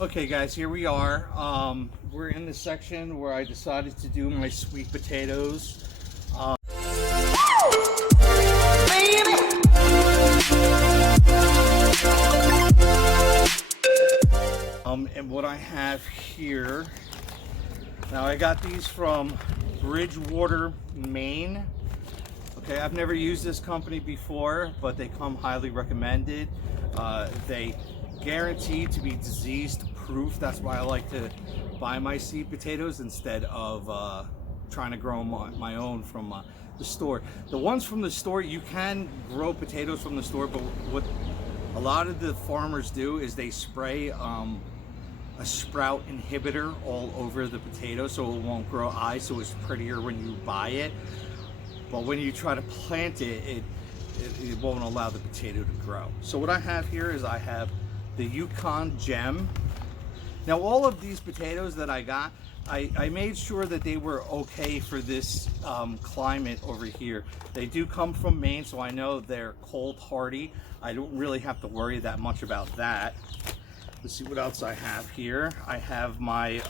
Okay guys, here we are. We're in the section where I decided to do my sweet potatoes. And what I have here, now I got these from Bridgewater, Maine. Okay, I've never used this company before, but they come highly recommended. They guaranteed to be disease proof. That's why I like to buy my seed potatoes instead of trying to grow my own from the store. The ones from the store, you can grow potatoes from the store, but what a lot of the farmers do is they spray a sprout inhibitor all over the potato so it won't grow eyes, so it's prettier when you buy it. But when you try to plant it, it won't allow the potato to grow. So what I have here is I have the Yukon Gem. Now all of these potatoes that I got, I made sure that they were okay for this climate over here. They do come from Maine, so I know they're cold hardy. I don't really have to worry that much about that. Let's see what else I have here. I have my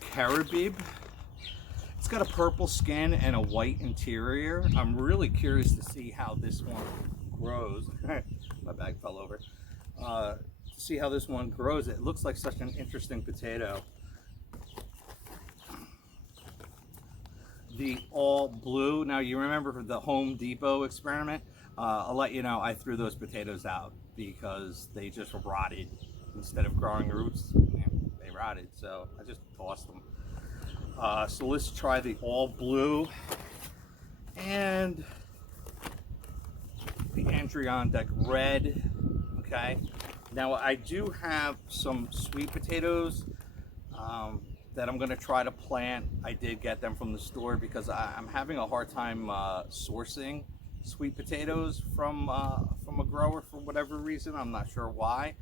Caribib. It's got a purple skin and a white interior. I'm really curious to see how this one grows. My bag fell over. To see how this one grows. It looks like such an interesting potato. The all blue. Now you remember the Home Depot experiment? I'll let you know I threw those potatoes out because they just rotted. Instead of growing roots, they rotted. So I just tossed them. So let's try the all blue and the Adirondack red. Okay, now I do have some sweet potatoes that I'm going to try to plant. I did get them from the store because I'm having a hard time sourcing sweet potatoes from a grower for whatever reason. I'm not sure why.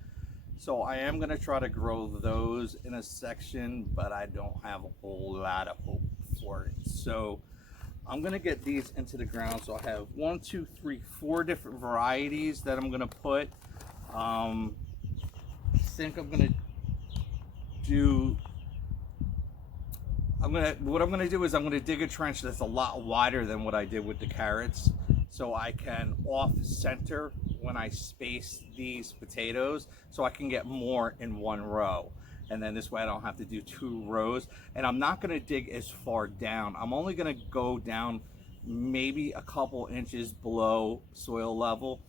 So I am going to try to grow those in a section, but I don't have a whole lot of hope for it. So I'm going to get these into the ground. So I have 1, 2, 3, 4 different varieties that I'm going to put. I think I'm going to do, what I'm going to do is I'm going to dig a trench that's a lot wider than what I did with the carrots, so I can off center when I space these potatoes, so I can get more in one row. And then this way I don't have to do 2 rows. And I'm not going to dig as far down. I'm only going to go down maybe a couple inches below soil level,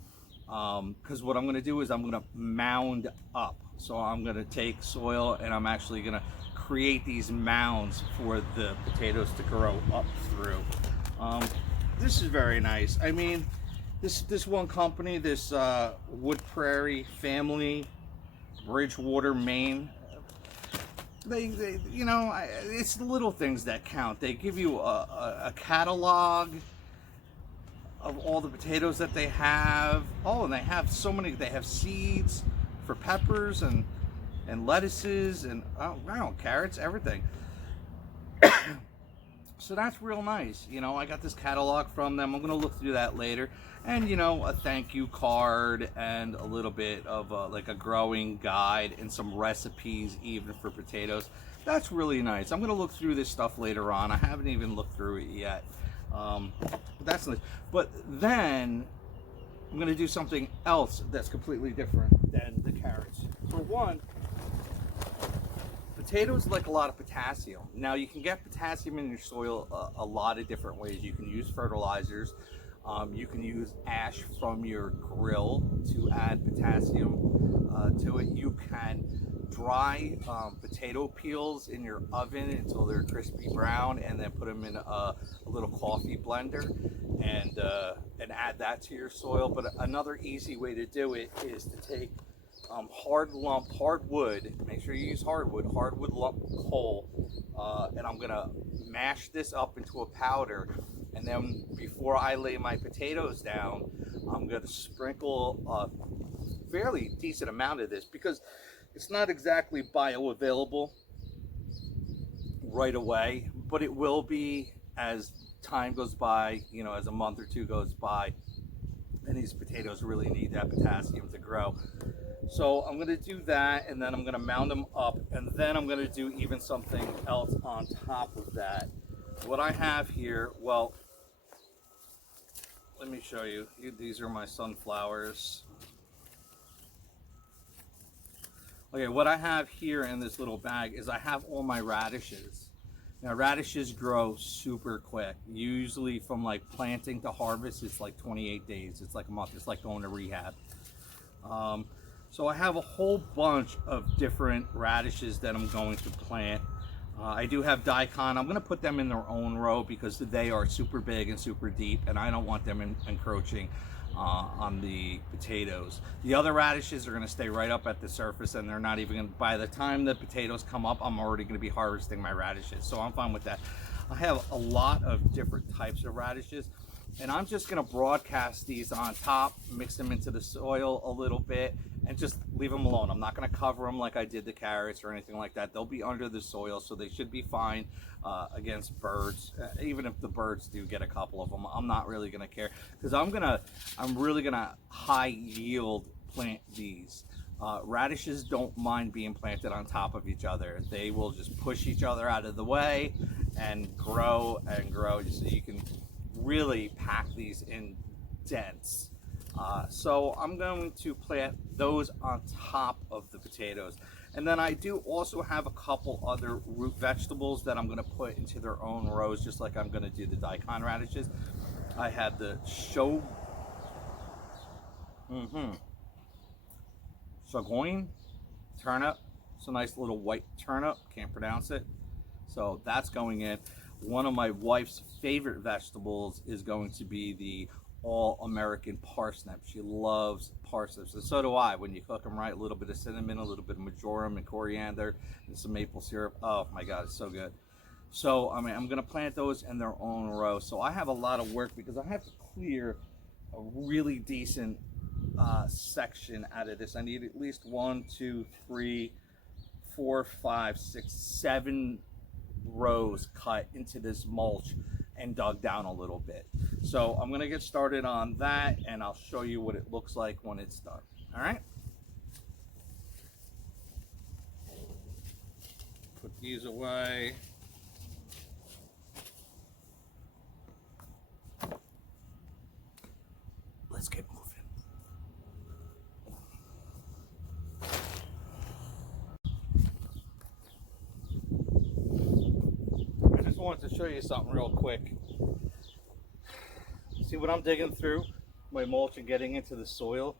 because what I'm going to do is I'm going to mound up. So I'm going to take soil and I'm actually going to create these mounds for the potatoes to grow up through. This is very nice. I mean, this one company, this Wood Prairie Family, Bridgewater, Maine, they you know, it's the little things that count. They give you a catalog of all the potatoes that they have. Oh, and they have so many. They have seeds for peppers and lettuces and carrots, everything. So that's real nice. You know, I got this catalog from them. I'm going to look through that later. And, you know, a thank you card and a little bit of like a growing guide and some recipes even for potatoes. That's really nice. I'm going to look through this stuff later on. I haven't even looked through it yet. That's nice. But then I'm going to do something else that's completely different than the carrots. For one, potatoes like a lot of potassium. Now you can get potassium in your soil a lot of different ways. You can use fertilizers. You can use ash from your grill to add potassium to it. You can dry potato peels in your oven until they're crispy brown, and then put them in a little coffee blender and add that to your soil. But another easy way to do it is to take hardwood, make sure you use hardwood lump coal, and I'm gonna mash this up into a powder, and then before I lay my potatoes down, I'm gonna sprinkle a fairly decent amount of this, because it's not exactly bioavailable right away, but it will be as time goes by, you know, as a month or 2 goes by. And these potatoes really need that potassium to grow. So I'm going to do that, and then I'm going to mound them up, and then I'm going to do even something else on top of that. What I have here, well, let me show you. These are my sunflowers. Okay, what I have here in this little bag is I have all my radishes. Now, radishes grow super quick. Usually from like planting to harvest, it's like 28 days. It's like a month. It's like going to rehab. So I have a whole bunch of different radishes that I'm going to plant. I do have daikon. I'm going to put them in their own row because they are super big and super deep, and I don't want them encroaching on the potatoes. The other radishes are going to stay right up at the surface, and they're not even going to, by the time the potatoes come up, I'm already going to be harvesting my radishes, so I'm fine with that. I have a lot of different types of radishes, and I'm just going to broadcast these on top, mix them into the soil a little bit, and just leave them alone. I'm not going to cover them like I did the carrots or anything like that. They'll be under the soil, so they should be fine against birds. Even if the birds do get a couple of them, I'm not really going to care, because I'm really gonna high yield plant these. Radishes don't mind being planted on top of each other. They will just push each other out of the way and grow and grow. So you can really pack these in dense. So I'm going to plant those on top of the potatoes. And then I do also have a couple other root vegetables that I'm going to put into their own rows, just like I'm going to do the daikon radishes. I have the Shogoin turnip. It's a nice little white turnip, can't pronounce it. So that's going in. One of my wife's favorite vegetables is going to be the all-American parsnip. She loves parsnips, and so do I. When you cook them right, a little bit of cinnamon, a little bit of marjoram and coriander, and some maple syrup. Oh my God, it's so good. So I mean, I'm gonna plant those in their own row. So I have a lot of work because I have to clear a really decent section out of this. I need at least 1, 2, 3, 4, 5, 6, 7 rows cut into this mulch and dug down a little bit. So I'm gonna get started on that, and I'll show you what it looks like when it's done. All right. Put these away. Let's get moving. I just wanted to show you something real quick. See what I'm digging through my mulch and getting into the soil?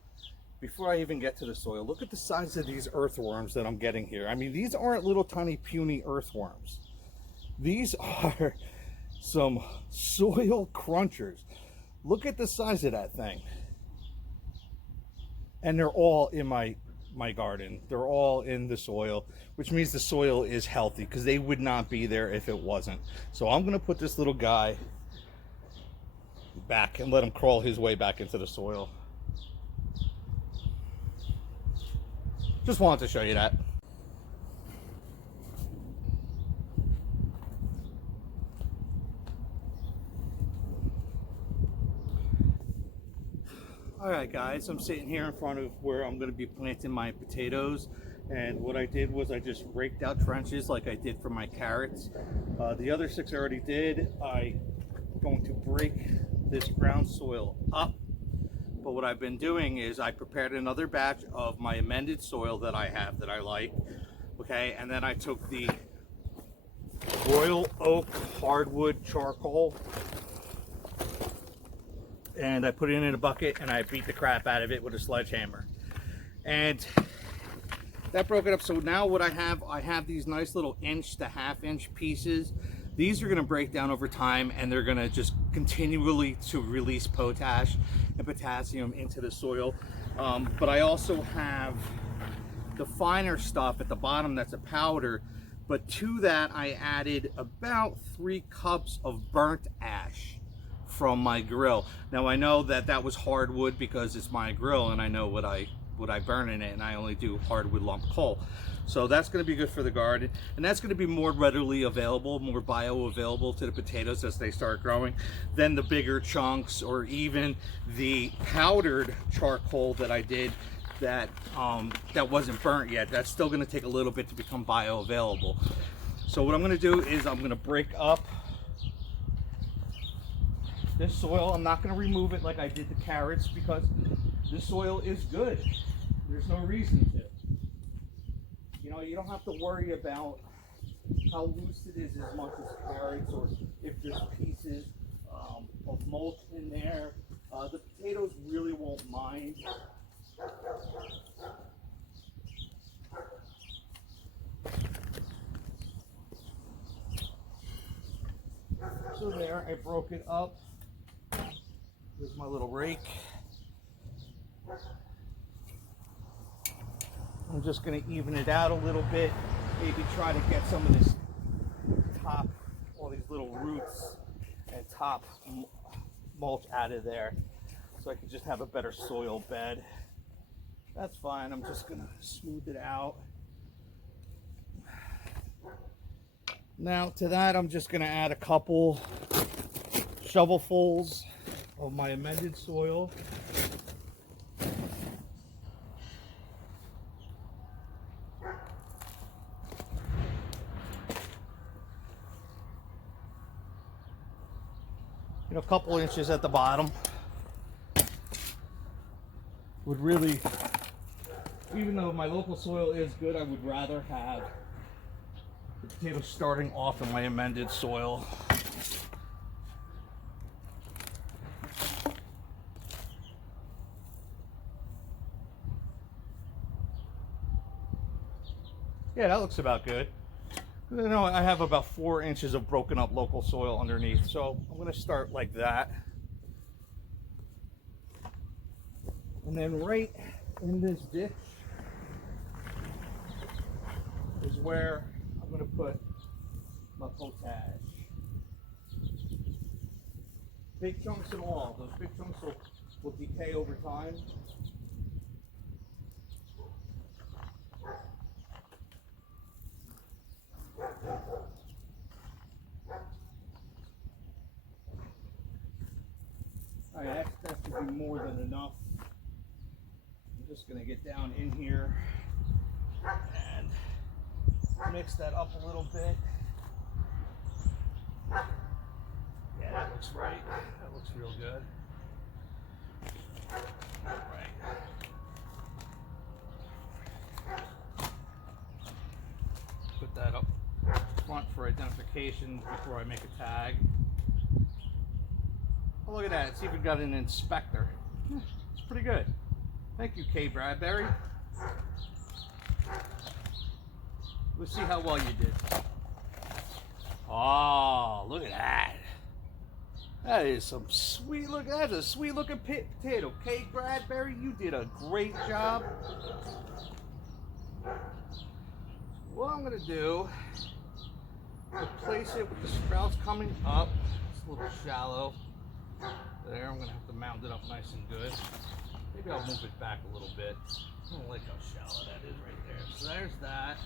Before I even get to the soil, look at the size of these earthworms that I'm getting here. I mean, these aren't little tiny puny earthworms. These are some soil crunchers. Look at the size of that thing. And they're all in my garden. They're all in the soil, which means the soil is healthy, because they would not be there if it wasn't. So I'm gonna put this little guy back and let him crawl his way back into the soil. Just wanted to show you that. All right, guys, I'm sitting here in front of where I'm going to be planting my potatoes, and what I did was I just raked out trenches like I did for my carrots. The other 6 I already did. I'm going to break this ground soil up, but what I've been doing is I prepared another batch of my amended soil that I have that I like, okay, and then I took the Royal Oak hardwood charcoal and I put it in a bucket and I beat the crap out of it with a sledgehammer, and that broke it up. So now what I have these nice little 1 to 1/2 inch pieces. These are going to break down over time, and they're going to just continually to release potash and potassium into the soil. But I also have the finer stuff at the bottom that's a powder, but to that I added about 3 cups of burnt ash from my grill. Now I know that that was hardwood because it's my grill and I know what I hardwood I burn in it, and I only do hardwood lump coal. So that's going to be good for the garden, and that's going to be more readily available, more bioavailable to the potatoes as they start growing than the bigger chunks, or even the powdered charcoal that I did that wasn't burnt yet. That's still going to take a little bit to become bioavailable. So what I'm going to do is I'm going to break up this soil. I'm not going to remove it like I did the carrots, because this soil is good. There's no reason to. You know, you don't have to worry about how loose it is as much as carrots, or if there's pieces of mulch in there. The potatoes really won't mind. So there, I broke it up. Here's my little rake. I'm just going to even it out a little bit, maybe try to get some of this top, all these little roots and top mulch out of there, so I can just have a better soil bed. That's fine. I'm just going to smooth it out. Now to that, I'm just going to add a couple shovelfuls of my amended soil. You know, a couple inches at the bottom would really, even though my local soil is good, I would rather have the potatoes starting off in my amended soil. Yeah, that looks about good. You know, I have about 4 inches of broken up local soil underneath, so I'm going to start like that. And then right in this ditch is where I'm going to put my potash. Big chunks and all. Those big chunks will decay over time. Alright, that should be more than enough. I'm just going to get down in here and mix that up a little bit. Yeah, that looks right. That looks real good. Alright. Put that up front for identification before I make a tag. Oh, look at that. It's even got an inspector. It's pretty good. Thank you, K. Bradbury. Let's see how well you did. Oh, look at that. That is some sweet look. That's a sweet looking potato. K. Bradbury, you did a great job. What I'm going to do is place it with the sprouts coming up. It's a little shallow. There, I'm going to have to mound it up nice and good. Maybe I'll move it back a little bit. I don't like how shallow that is right there. So there's that.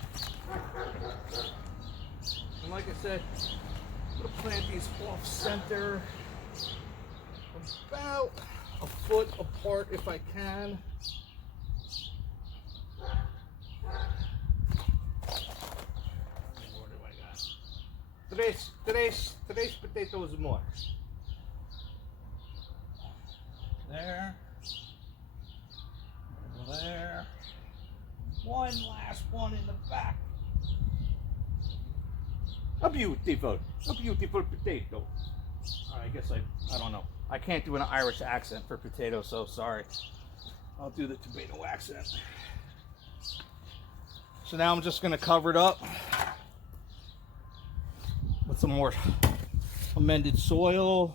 And like I said, I'm going to plant these off center, about a foot apart if I can. What do I got? Today's potatoes more. There, there, one last one in the back. A beautiful potato. I guess I don't know. I can't do an Irish accent for potato, so sorry. I'll do the tomato accent. So now I'm just gonna cover it up with some more amended soil.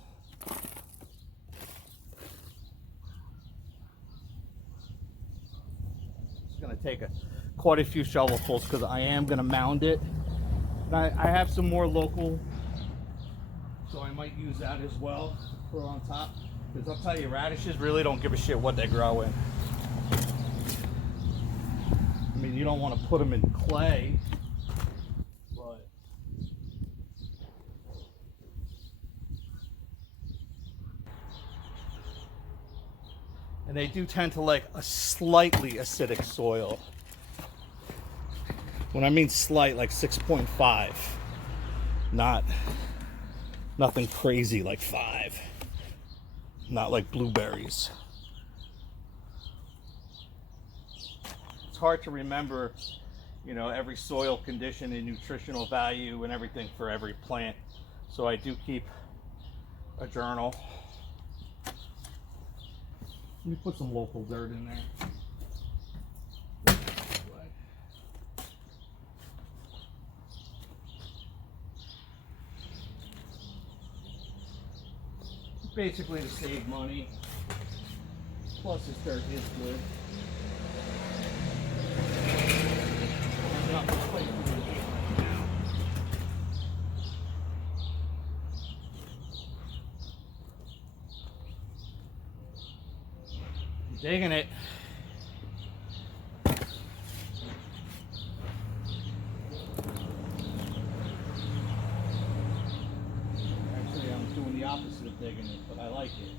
Take quite a few shovelfuls because I am going to mound it. And I have some more local, so I might use that as well, put it on top, because I'll tell you, radishes really don't give a shit what they grow in. I mean, you don't want to put them in clay, but and they do tend to like a slightly acidic soil. When I mean slight, like 6.5, not nothing crazy like 5, not like blueberries. It's hard to remember, you know, every soil condition and nutritional value and everything for every plant. So I do keep a journal. Let me put some local dirt in there. Basically to save money. Plus this dirt is good. I'm not quite doing it right now. I'm digging it. Actually, I'm doing the opposite of digging it, but I like it.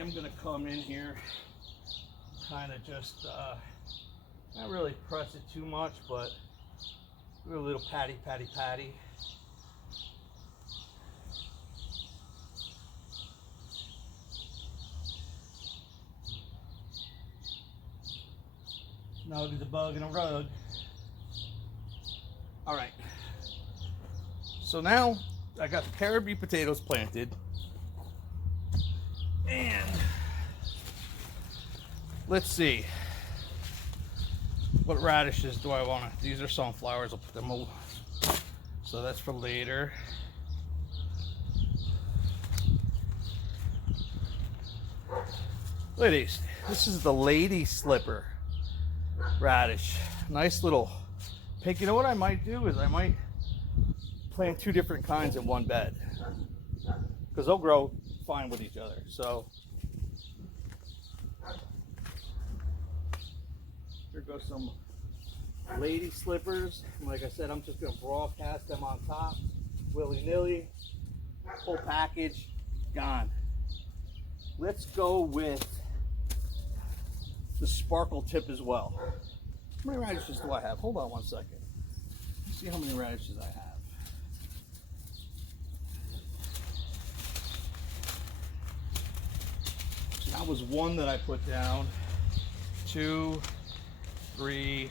I'm going to come in here, kind of just not really press it too much, but do a little patty. Snug as a bug in a rug. All right. So now I got the Caribbean potatoes planted. And let's see, what radishes do I want to? These are sunflowers. I'll put them over. So that's for later. Look at these. This is the lady slipper radish. Nice little pink. You know what I might do is I might plant 2 different kinds in one bed, because they'll grow fine with each other. So here goes some lady slippers. Like I said, I'm just going to broadcast them on top, willy-nilly. Full package, gone. Let's go with the sparkle tip as well. How many radishes do I have? Hold on one second. Let's see how many radishes I have. So that was 1 that I put down. 2, 3,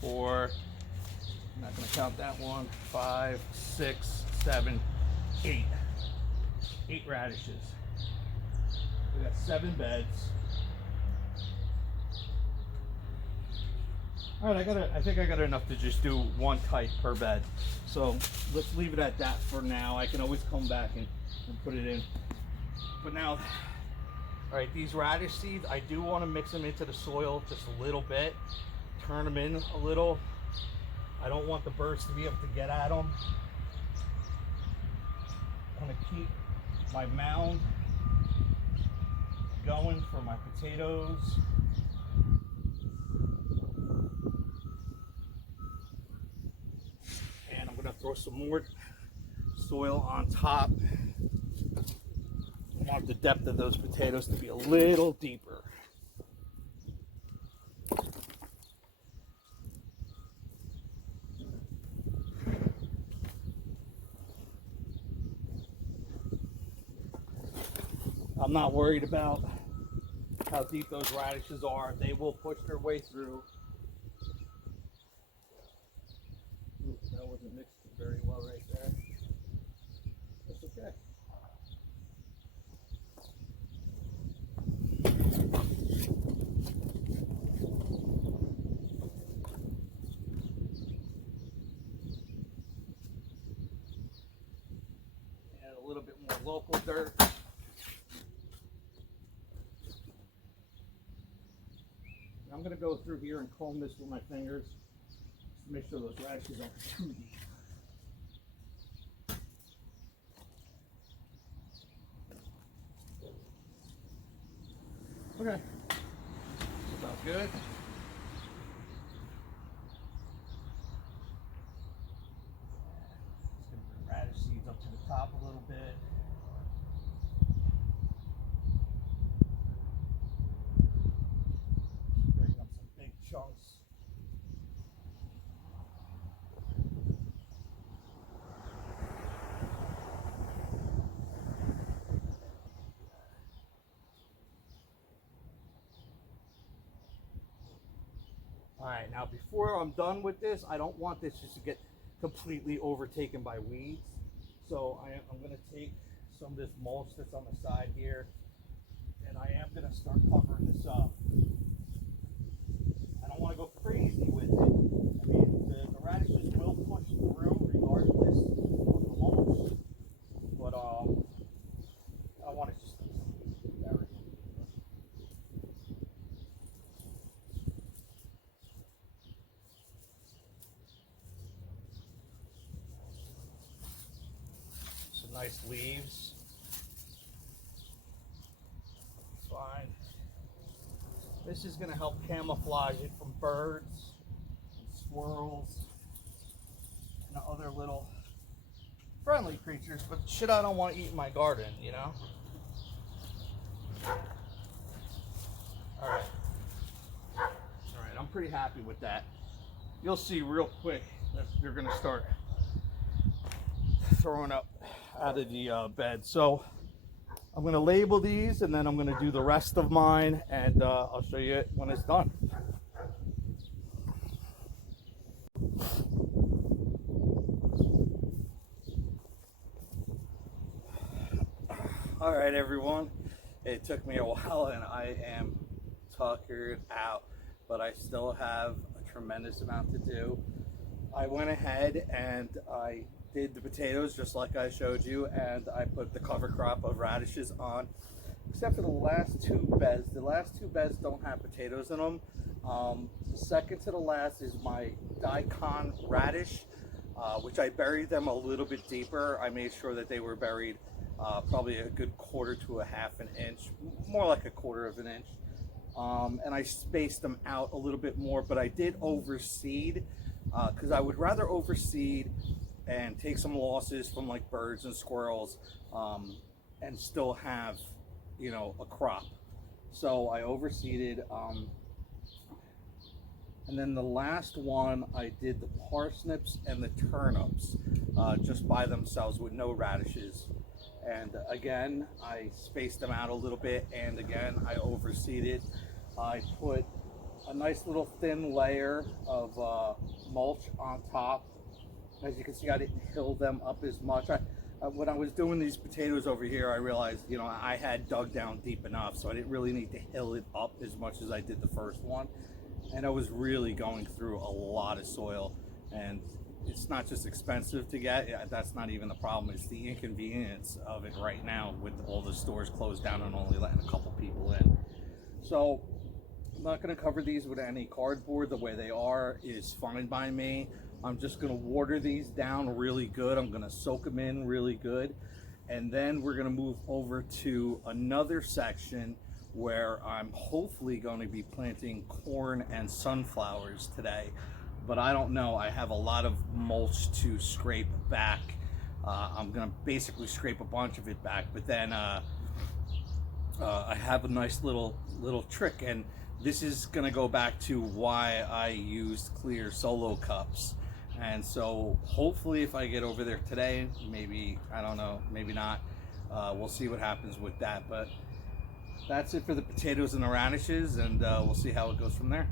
4. I'm not going to count that one. 5, 6, 7, 8. 8 radishes. We got 7 beds. All right, I think I got enough to just do 1 type per bed. So let's leave it at that for now. I can always come back and put it in. But now, all right, these radish seeds, I do want to mix them into the soil just a little bit. Turn them in a little. I don't want the birds to be able to get at them. I want to keep my mound going for my potatoes. And I'm going to throw some more soil on top. I want the depth of those potatoes to be a little deeper. I'm not worried about how deep those radishes are. They will push their way through. Oops, that wasn't mixed very well right there. That's okay. Add a little bit more local dirt. I'm gonna go through here and comb this with my fingers to make sure those radishes aren't too deep. Okay, sounds good. Just gonna bring radish seeds up to the top a little bit. Bring up some big chunks. All right, now before I'm done with this, I don't want this just to get completely overtaken by weeds. So I'm going to take some of this mulch that's on the side here, and I am going to start covering this up. I don't want to go crazy with it. I mean, the radishes will push through regardless of the mulch, but I don't want it just to bury. Some nice leaves. Fine. This is going to help camouflage it from birds and squirrels and other little friendly creatures, but shit I don't want to eat in my garden, you know? Alright. Alright, I'm pretty happy with that. You'll see real quick that you're going to start throwing up out of the bed. So I'm going to label these, and then I'm going to do the rest of mine, and I'll show you it when it's done. All right, everyone. It took me a while, and I am tuckered out, but I still have a tremendous amount to do. I went ahead and I did the potatoes just like I showed you, and I put the cover crop of radishes on, except for the last two beds. The last two beds don't have potatoes in them. Second to the last is my daikon radish, which I buried them a little bit deeper. I made sure that they were buried probably a good quarter to a half an inch, more like a quarter of an inch. And I spaced them out a little bit more, but I did overseed, because I would rather overseed and take some losses from like birds and squirrels, and still have, you know, a crop. So I overseeded, and then the last one I did the parsnips and the turnips just by themselves with no radishes. And again, I spaced them out a little bit, and again I overseeded. I put a nice little thin layer of mulch on top. As you can see, I didn't hill them up as much. When I was doing these potatoes over here, I realized, you know, I had dug down deep enough, so I didn't really need to hill it up as much as I did the first one. And I was really going through a lot of soil, and it's not just expensive to get. That's not even the problem. It's the inconvenience of it right now with all the stores closed down and only letting a couple people in. So I'm not going to cover these with any cardboard. The way they are is fine by me. I'm just going to water these down really good. I'm going to soak them in really good. And then we're going to move over to another section where I'm hopefully going to be planting corn and sunflowers today. But I don't know. I have a lot of mulch to scrape back. I'm going to basically scrape a bunch of it back. But then I have a nice little trick. And this is going to go back to why I used clear solo cups. And so hopefully if I get over there today, maybe, I don't know, maybe not. We'll see what happens with that. But that's it for the potatoes and the radishes, and we'll see how it goes from there.